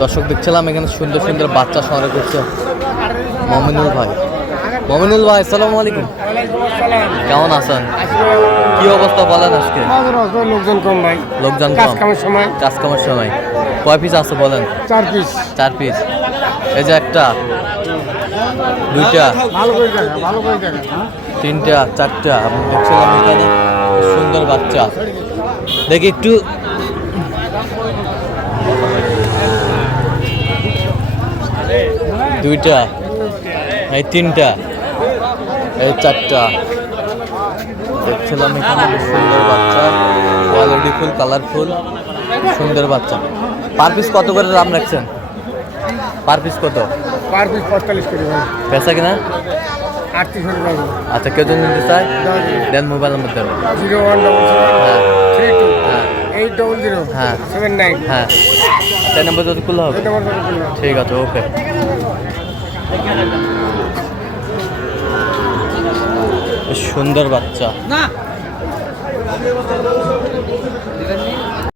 দর্শক দেখছিলাম এখানে সুন্দর সুন্দর বাচ্চা সংগ্রহ করছে মমিনুল ভাই। মমিনুল ভাই আসসালামু আলাইকুম, কেমন আছেন? কি অবস্থা বলেন আজকে? লোকজন কম ভাই, লোকজন কাজ কম, কামের সময়। কাজ কামের সময়। কয় পিস আছে বলেন? 4 পিস। 4 পিস। এই যে একটা, দুইটা, ভালো করে দেখা, ভালো করে দেখা। তিনটা, চারটা। আমি দেখছিলাম এখানে সুন্দর বাচ্চা। দেখি একটু, দুইটা, এই তিনটা, এই চারটা। দেখছিলাম এখানে বেশ সুন্দর বাচ্চা, কোয়ালিটি ফুল, কালারফুল, সুন্দর বাচ্চা। পার পিস কত করে দাম রাখছেন? পার পিস কত? পার পিস 45 করে ভাই। পেশা কিনা? 38 করে ভাই। আচ্ছা, কেউ যদি নিতে চায় দেন, মোবাইল নাম্বার দেন। 0177 হ্যাঁ 32 হ্যাঁ 800 79। হ্যাঁ, সেই নাম্বার যদি খুললে হবে। এটা আমার সাথে বললাম। ঠিক আছে, ওকে। সুন্দর বাচ্চা।